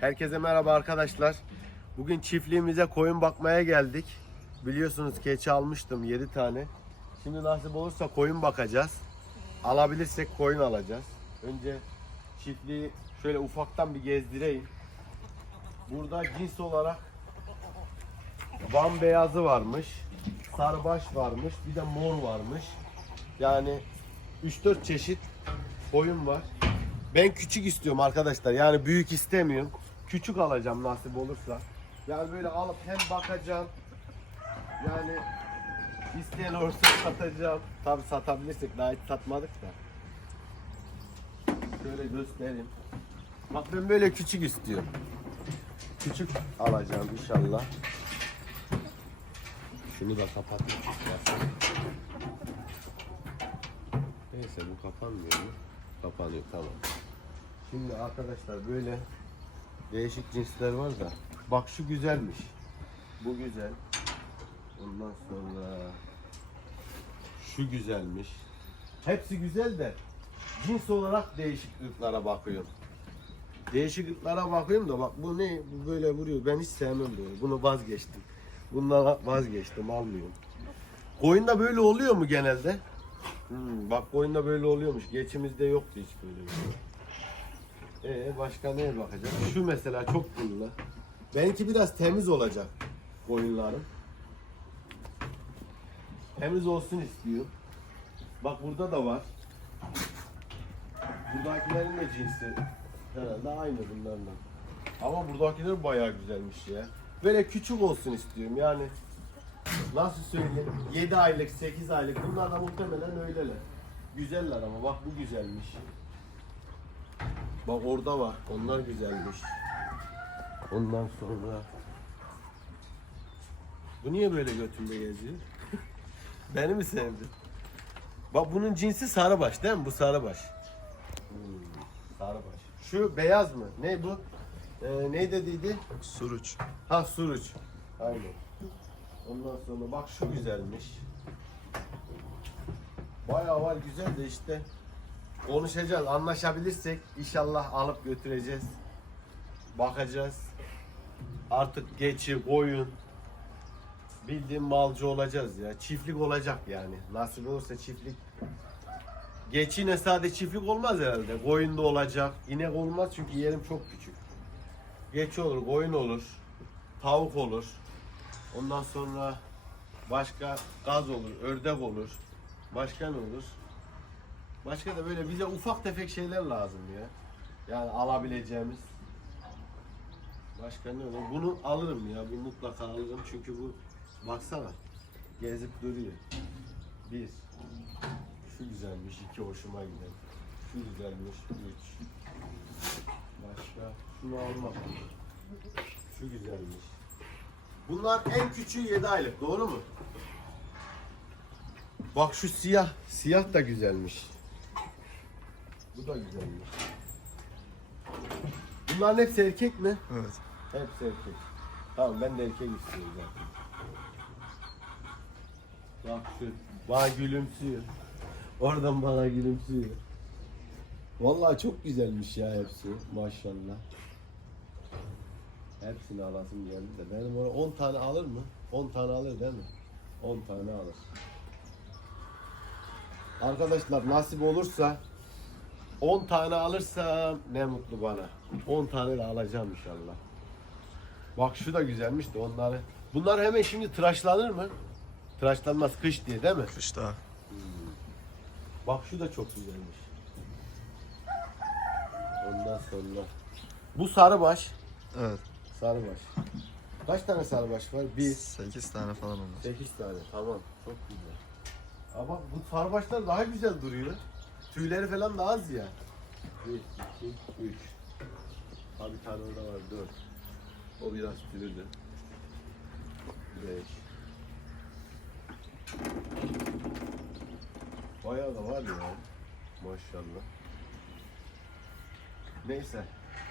Herkese merhaba arkadaşlar. Bugün çiftliğimize koyun bakmaya geldik. Biliyorsunuz keçi almıştım 7 tane. Şimdi nasip olursa koyun bakacağız. Alabilirsek koyun alacağız. Önce çiftliği şöyle ufaktan bir gezdireyim. Burada cins olarak Van beyazı varmış. Sarıbaş varmış. Bir de mor varmış. Yani 3-4 çeşit koyun var. Ben küçük istiyorum arkadaşlar. Yani büyük istemiyorum. Küçük alacağım nasip olursa. Yani böyle alıp hem bakacağım. Yani isteyen olursa satacağım. Tabi satabilirsek daha hiç satmadık da. Şöyle göstereyim. Bak ben böyle küçük istiyorum. Küçük alacağım inşallah. Şunu da kapatayım. Neyse bu kapanmıyor mu? Kapanıyor tamam. Şimdi arkadaşlar böyle değişik cinsler var da bak şu güzelmiş. Bu güzel. Ondan sonra şu güzelmiş. Hepsi güzel de cins olarak değişik ırklara bakıyorum. Değişik ırklara bakıyorum da bak bu ne? Bu böyle vuruyor. Ben hiç sevmem böyle. Bunu vazgeçtim. Bundan vazgeçtim almıyorum. Koyunda böyle oluyor mu genelde? Hmm, bak koyunda böyle oluyormuş. Geçimizde yoktu hiç böyle bir şey. Ee başka neye bakacağız? Şu mesela çok pullu. Benimki biraz temiz olacak koyunlarım. Temiz olsun istiyor. Bak burada da var. Buradakilerin de cinsi herhalde aynı bunlarla. Ama buradakiler bayağı güzelmiş ya. Böyle küçük olsun istiyorum yani. Nasıl söyleyeyim? 7 aylık, 8 aylık bunlar da muhtemelen öyleler. Güzeller ama bak bu güzelmiş. Bak orada var. Onlar güzelmiş. Ondan sonra Bu niye böyle götümde geziyor? Beni mi sevdi? Bak bunun cinsi sarıbaş değil mi? Bu sarıbaş. Hmm, sarıbaş. Şu beyaz mı? Ne bu? Ee, ne dediydi? Suruç. Ha suruç. Aynen. Ondan sonra bak şu güzelmiş. Bayağı var güzel de işte. Konuşacağız, anlaşabilirsek inşallah alıp götüreceğiz. Bakacağız. Artık geçi, koyun. Bildiğin malcı olacağız ya. Çiftlik olacak yani. Nasip olursa çiftlik. Geçi yine sadece çiftlik olmaz herhalde. Koyun da olacak. İnek olmaz çünkü yerim çok küçük. Geçi olur, koyun olur, tavuk olur. Ondan sonra başka gaz olur, ördek olur. Başka ne olur? Başka da böyle bize ufak tefek şeyler lazım ya. Yani alabileceğimiz. Başka ne olur? Bunu alırım ya. Bu mutlaka alırım çünkü bu baksana gezip duruyor. Bir. Şu güzelmiş, iki hoşuma giden. Şu güzelmiş, üç. Başka şunu almak. Şu güzelmiş. Bunlar en küçüğü 7 aylık doğru mu? Bak şu siyah. Siyah da güzelmiş. Bu da güzelmiş. Bunların hepsi erkek mi? Evet. Hepsi erkek. Tamam ben de erkek istiyorum zaten. Bak şu. Bana gülümsüyor. Oradan bana gülümsüyor. Vallahi çok güzelmiş ya hepsi. Maşallah. Hepsini alasım geldi de. Benim ona 10 tane alır mı? 10 tane alır değil mi? 10 tane alır. Arkadaşlar nasip olursa 10 tane alırsam ne mutlu bana. 10 tane de alacağım inşallah. Bak şu da güzelmiş de onları. Bunlar hemen şimdi tıraşlanır mı? Tıraşlanmaz kış diye değil mi? Kışta. Bak şu da çok güzelmiş. Ondan sonra. Bu sarıbaş. Evet. Sarıbaş. Kaç tane sarıbaş var? Bir. 8 tane falan olmuş. 8 tane. Tamam. Çok güzel. Ama bu sarıbaşlar daha güzel duruyor. Tüyleri falan da az ya. 1, 2, 3. Ha bir tane orada var. 4. O biraz tüylü. 5. Bayağı da var ya. Maşallah. Neyse.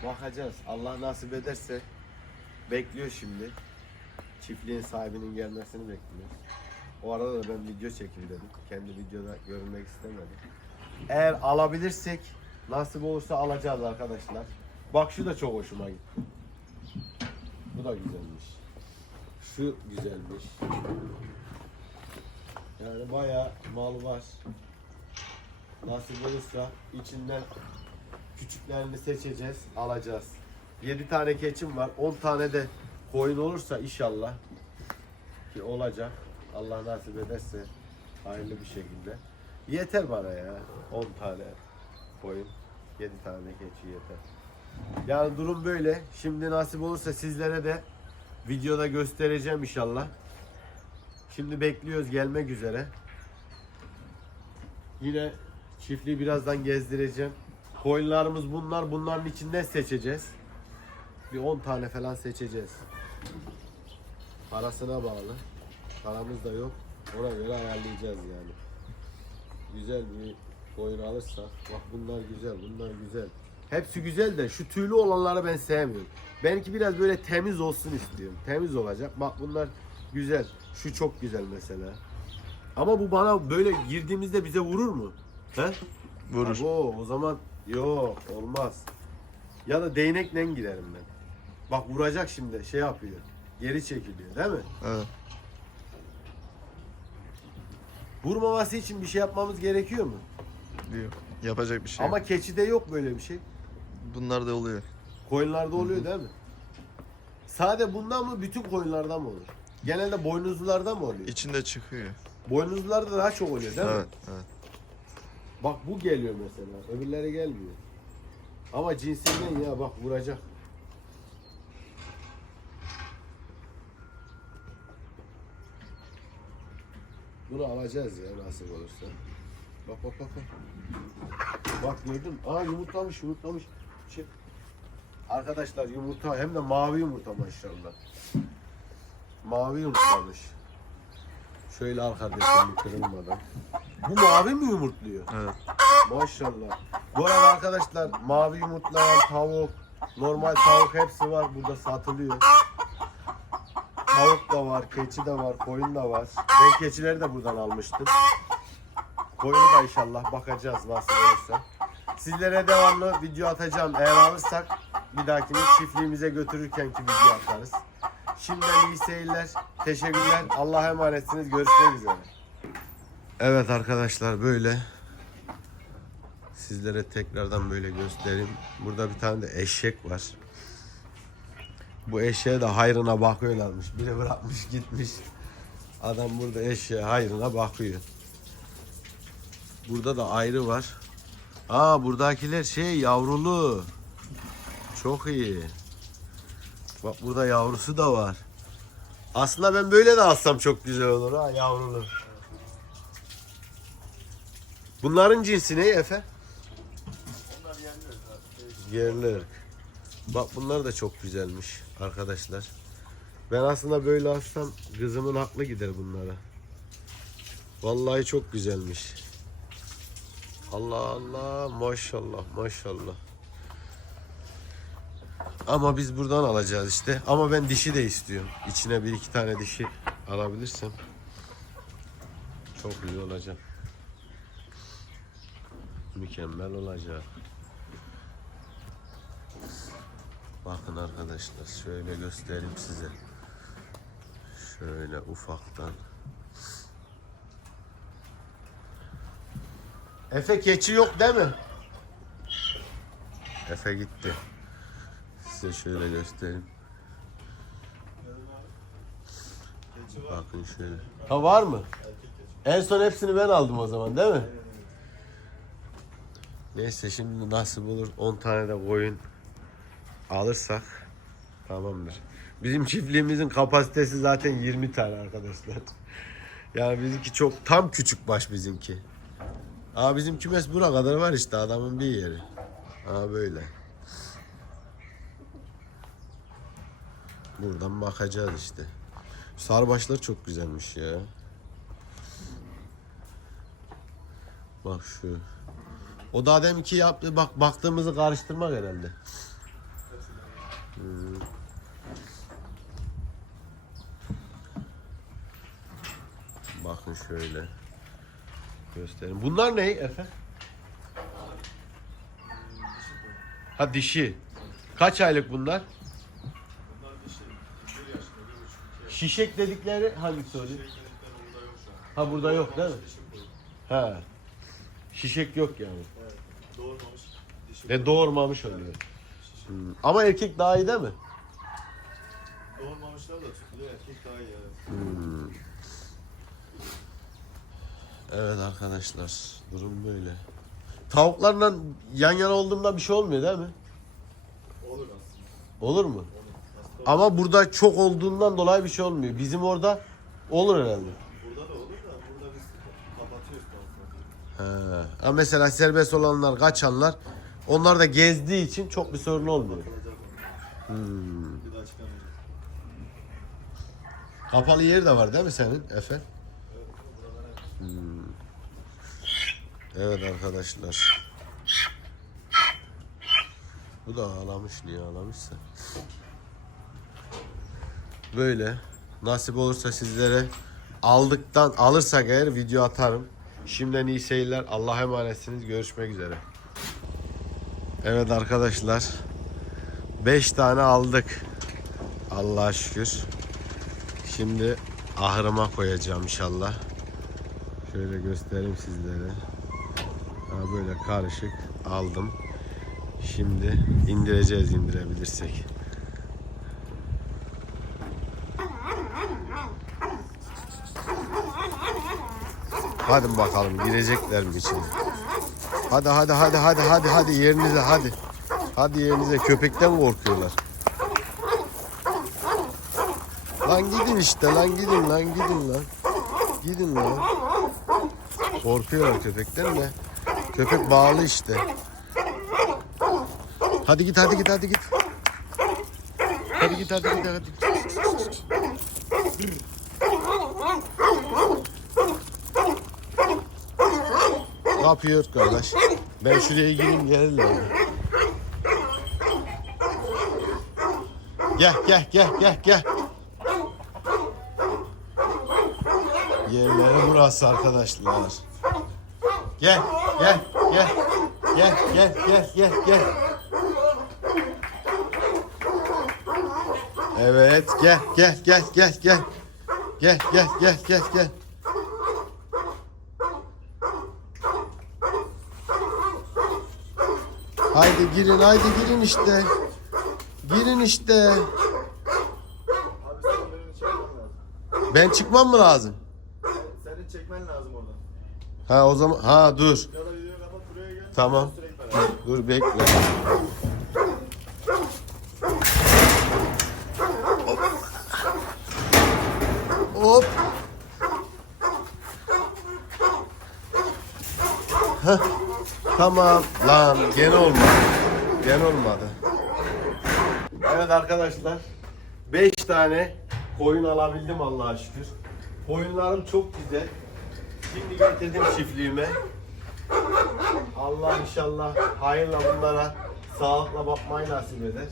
Bakacağız. Allah nasip ederse bekliyor şimdi. Çiftliğin sahibinin gelmesini bekliyor. O arada da ben video çekeyim dedim. Kendi videoda görünmek istemedim. Eğer alabilirsek nasip olursa alacağız arkadaşlar. Bak şu da çok hoşuma gitti. Bu da güzelmiş. Şu güzelmiş. Yani bayağı mal var. Nasip olursa içinden küçüklerini seçeceğiz, alacağız. 7 tane keçim var. 10 tane de koyun olursa inşallah ki olacak. Allah nasip ederse hayırlı bir şekilde. Yeter bana ya. 10 tane koyun, 7 tane keçi yeter. Yani durum böyle. Şimdi nasip olursa sizlere de videoda göstereceğim inşallah. Şimdi bekliyoruz gelmek üzere. Yine çiftliği birazdan gezdireceğim. Koyunlarımız bunlar. Bunların içinden seçeceğiz. Bir 10 tane falan seçeceğiz. Parasına bağlı. Paramız da yok. Ona göre ayarlayacağız yani. Güzel bir koyun alırsak. Bak bunlar güzel, bunlar güzel. Hepsi güzel de şu tüylü olanları ben sevmiyorum. Benimki biraz böyle temiz olsun istiyorum. Temiz olacak. Bak bunlar güzel. Şu çok güzel mesela. Ama bu bana böyle girdiğimizde bize vurur mu? He? Vurur. Abo, o zaman yok olmaz. Ya da değnekle girerim ben. Bak vuracak şimdi şey yapıyor. Geri çekiliyor değil mi? Evet. Vurmaması için bir şey yapmamız gerekiyor mu? Diyor. Yapacak bir şey Ama yok. keçide yok böyle bir şey. Bunlar da oluyor. Koyunlarda oluyor değil mi? Sade bundan mı bütün koyunlardan mı olur? Genelde boynuzlularda mı oluyor? İçinde çıkıyor. Boynuzlularda daha çok oluyor değil evet, mi? evet. Bak bu geliyor mesela. Öbürleri gelmiyor. Ama cinsinden ya bak vuracak. Bunu alacağız ya nasip olursa. Bak bak bak bak. Bak gördün? Aa yumurtlamış yumurtlamış. Şey. Arkadaşlar yumurta hem de mavi yumurta maşallah. Mavi yumurtlamış. Şöyle al kardeşim kırılmadan. Bu mavi mi yumurtluyor? Evet. Maşallah. Bu arada arkadaşlar mavi yumurtlayan tavuk, normal tavuk hepsi var burada satılıyor. Tavuk da var, keçi de var, koyun da var. Ben keçileri de buradan almıştım. Koyunu da inşallah bakacağız nasıl olursa. Sizlere devamlı video atacağım. Eğer alırsak bir dahakini çiftliğimize götürürkenki video atarız. Şimdiden iyi seyirler. Teşekkürler. Allah'a emanetsiniz. Görüşmek üzere. Evet arkadaşlar böyle Sizlere tekrardan böyle göstereyim. Burada bir tane de eşek var. Bu eşeğe de hayrına bakıyorlarmış. Biri bırakmış gitmiş. Adam burada eşeğe hayrına bakıyor. Burada da ayrı var. Aa buradakiler şey yavrulu. Çok iyi. Bak burada yavrusu da var. Aslında ben böyle de alsam çok güzel olur ha yavrulu. Bunların cinsi ne Efe? Yerli ırk. Bak bunlar da çok güzelmiş arkadaşlar. Ben aslında böyle alsam kızımın aklı gider bunlara. Vallahi çok güzelmiş. Allah Allah maşallah maşallah. Ama biz buradan alacağız işte. Ama ben dişi de istiyorum. İçine bir iki tane dişi alabilirsem çok iyi olacak. Mükemmel olacak. Bakın arkadaşlar şöyle göstereyim size. Şöyle ufaktan. Efe keçi yok değil mi? Efe gitti. Size şöyle göstereyim. Bakın şöyle. Ha var mı? En son hepsini ben aldım o zaman değil mi? Neyse şimdi nasip olur 10 tane de koyun alırsak tamamdır. Bizim çiftliğimizin kapasitesi zaten 20 tane arkadaşlar. Yani bizimki çok tam küçük baş bizimki. Aa bizim kümes bura kadar var işte adamın bir yeri. Aa böyle. Buradan bakacağız işte. Sarbaşlar çok güzelmiş ya. Bak şu. O daha deminki yaptı bak baktığımızı karıştırmak herhalde. Hmm. Bakın şöyle. Göstereyim. Bunlar ne Efe? Ha dişi. Kaç aylık bunlar? Şişek dedikleri hangisi oluyor? Ha burada yok değil mi? Ha. Şişek yok yani. Doğurmamış. Dişi Ve doğurmamış oluyor. Hmm. Ama erkek daha iyi değil mi? doğurmamışlar da tutuluyor. Erkek daha iyi evet. Evet arkadaşlar durum böyle. Tavuklarla yan yana olduğumda bir şey olmuyor değil mi? Olur aslında. Olur mu? Olur. Ama burada çok olduğundan dolayı bir şey olmuyor. Bizim orada olur herhalde. Burada da olur da burada biz kapatıyoruz tavukları. He. Ama mesela serbest olanlar, kaçanlar onlar da gezdiği için çok bir sorun olmuyor. Hmm. Kapalı yer de var değil mi senin Efe? Hmm. Evet arkadaşlar. Bu da ağlamış niye ağlamışsa. Böyle nasip olursa sizlere aldıktan alırsak eğer video atarım. Şimdiden iyi seyirler. Allah'a emanetsiniz. Görüşmek üzere. Evet arkadaşlar. 5 tane aldık. Allah'a şükür. Şimdi ahırıma koyacağım inşallah. Şöyle göstereyim sizlere. Ha, böyle karışık aldım. Şimdi indireceğiz indirebilirsek. Hadi bakalım girecekler mi içine? Hadi hadi hadi hadi hadi hadi yerinize hadi. Hadi yerinize köpekten korkuyorlar? Lan gidin işte lan gidin lan gidin lan. Gidin lan. Korkuyorlar köpekten de. Köpek bağlı işte. Hadi git hadi git hadi git. Hadi git hadi git hadi. Ne yapıyor kardeş? Ben şuraya gireyim gelirler. Gel gel gel gel gel. Yerleri burası arkadaşlar. Gel, gel, gel. Gel, gel, gel, gel, gel. Evet, gel, gel, gel, gel, gel. Gel, gel, gel, gel, gel. Haydi girin, haydi girin işte. Girin işte. Ben çıkmam mı lazım? Senin çekmen lazım oradan. Ha o zaman ha dur. Tamam. Dur bekle. Tamam. Lan gene olmadı. Gene olmadı. Evet arkadaşlar. 5 tane koyun alabildim Allah'a şükür. Koyunlarım çok güzel. Şimdi getirdim çiftliğime. Allah inşallah hayırla bunlara sağlıkla bakmayı nasip eder.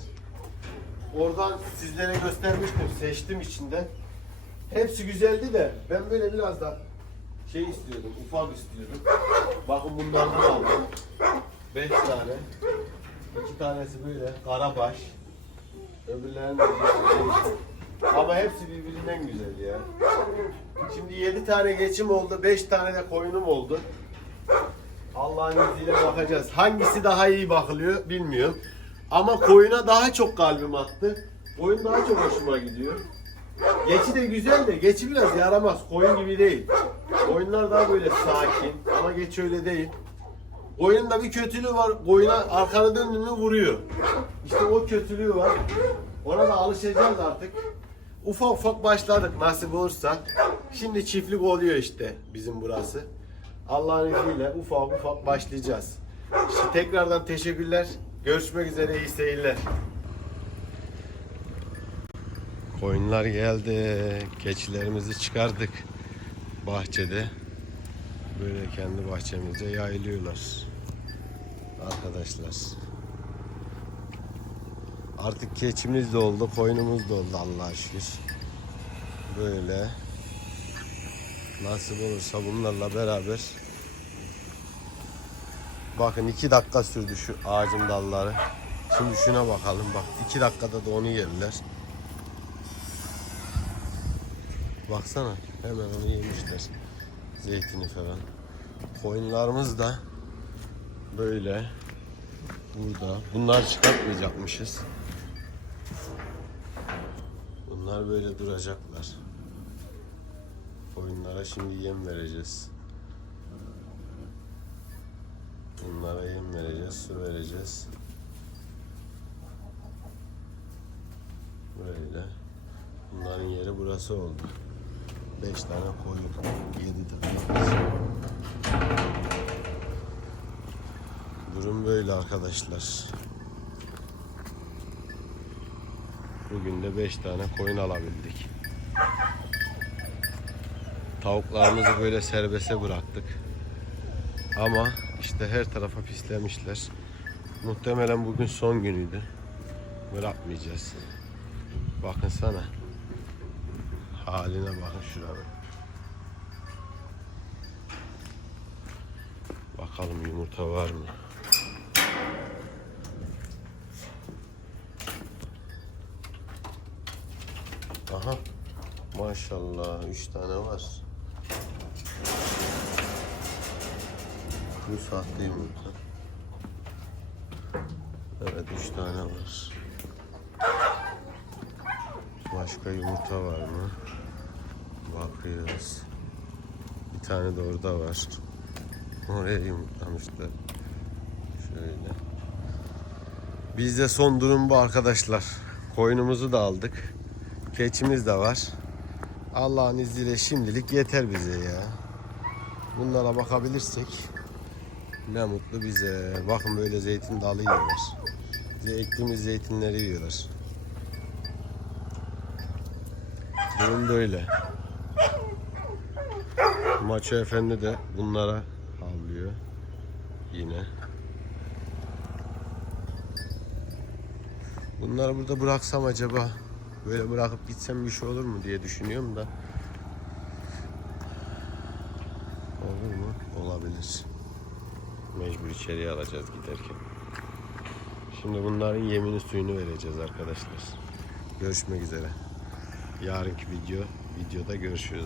Oradan sizlere göstermiştim, seçtim içinden. Hepsi güzeldi de ben böyle biraz da şey istiyordum, ufak istiyordum. Bakın bunlardan aldım. 5 tane. İki tanesi böyle karabaş. Öbürlerinin de şey. Ama hepsi birbirinden güzel ya. Şimdi 7 tane geçim oldu, 5 tane de koyunum oldu. Allah'ın izniyle bakacağız. Hangisi daha iyi bakılıyor bilmiyorum. Ama koyuna daha çok kalbim attı. Koyun daha çok hoşuma gidiyor. Geçi de güzel de geçi biraz yaramaz. Koyun gibi değil. Koyunlar daha böyle sakin ama geç öyle değil. Koyunun da bir kötülüğü var. Koyuna arkanı döndün mü vuruyor. İşte o kötülüğü var. Ona da alışacağız artık. Ufak ufak başladık nasip olursa. Şimdi çiftlik oluyor işte bizim burası. Allah'ın izniyle ufak ufak başlayacağız. İşte tekrardan teşekkürler. Görüşmek üzere iyi seyirler. Koyunlar geldi. Keçilerimizi çıkardık. Bahçede. Böyle kendi bahçemizde yayılıyorlar. Arkadaşlar. Artık keçimiz de oldu, koyunumuz da oldu Allah'a şükür. Böyle. Nasip olursa bunlarla beraber Bakın iki dakika sürdü şu ağacın dalları. Şimdi şuna bakalım bak iki dakikada da onu yerler. Baksana hemen onu yemişler. Zeytini falan. Koyunlarımız da böyle burada. Bunlar çıkartmayacakmışız. Bunlar böyle duracaklar. Koyunlara şimdi yem vereceğiz. Bunlara yem vereceğiz, su vereceğiz. Böyle. Bunların yeri burası oldu. 5 tane koyun, 7 tane. Durum böyle arkadaşlar. Bugün de 5 tane koyun alabildik. Tavuklarımızı böyle serbeste bıraktık. Ama işte her tarafa pislemişler. Muhtemelen bugün son günüydü. Bırakmayacağız. Bakın sana. Haline bakın şuranın. Bakalım yumurta var mı? Aha. Maşallah 3 tane var. Bu sahte yumurta. Evet 3 tane var. Başka yumurta var mı? Bakıyoruz. Bir tane de orada var. Oraya yumurtlamışlar. Şöyle. Bizde son durum bu arkadaşlar. Koyunumuzu da aldık. Keçimiz de var. Allah'ın izniyle şimdilik yeter bize ya. Bunlara bakabilirsek ne mutlu bize. Bakın böyle zeytin dalı yiyorlar. Bize ektiğimiz zeytinleri yiyorlar. Durum böyle. Maço Efendi de bunlara havlıyor. Yine. Bunları burada bıraksam acaba böyle bırakıp gitsem bir şey olur mu diye düşünüyorum da. Olur mu? Olabilir. Mecbur içeriye alacağız giderken. Şimdi bunların yemini suyunu vereceğiz arkadaşlar. Görüşmek üzere. Yarınki video videoda görüşürüz.